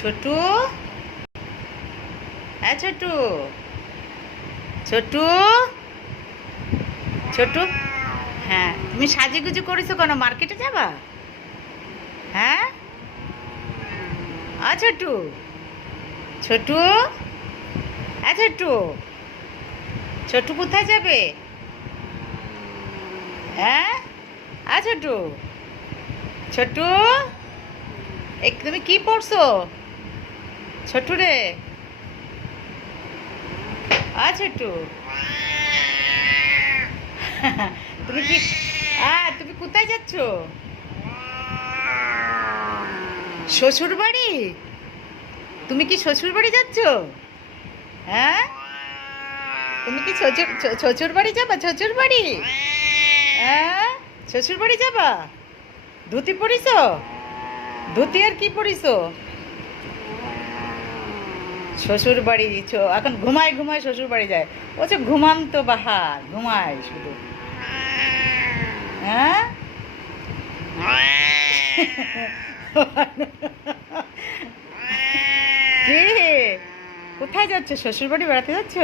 ছোটু, হ্যাঁ ছোটু, ছোটু, ছোটু, হ্যাঁ তুমি সাজুগুজু করেছো কেন? মার্কেটে যাবা? হ্যাঁ, ছোটু, ছোটু, হ্যাঁ ছোটু, ছোটু কোথায় যাবে? হ্যাঁ, ছোটু, ছোটু, তুমি কি পড়ছো? ছোটু রে, ছোটু, তুমি কি, তুমি কোথায় যাচ্ছ? শ্বশুর বাড়ি? তুমি কি শ্বশুর বাড়ি যাচ্ছ? হ্যাঁ, তুমি কি শ্বশুর বাড়ি যাবা? শ্বশুর বাড়ি? হ্যাঁ, শ্বশুর বাড়ি যাবা? ধুতি পরিস? ধুতি আর কি পরিস? শ্বশুর বাড়ি এখন ঘুমায় ঘুমায় শ্বশুর বাড়ি যায়। বলছে ঘুমান তো বাহার, ঘুমায় শুধু। হ্যাঁ, কি, কোথায় যাচ্ছ? শ্বশুর বাড়ি বেড়াতে যাচ্ছ?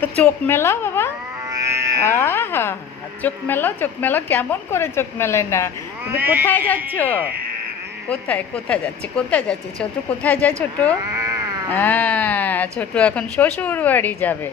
তো চোখ মেলাও বাবা। আহা, চোখ মেলাও, চোখ মেলাও। কেমন করে চোখ মেলে না? তুমি কোথায় যাচ্ছ? কোথায় কোথায় যাচ্ছে? কোথায় যাচ্ছে ছোট? কোথায় যায় ছোট? হ্যাঁ, ছোট এখন শ্বশুর বাড়ি যাবে।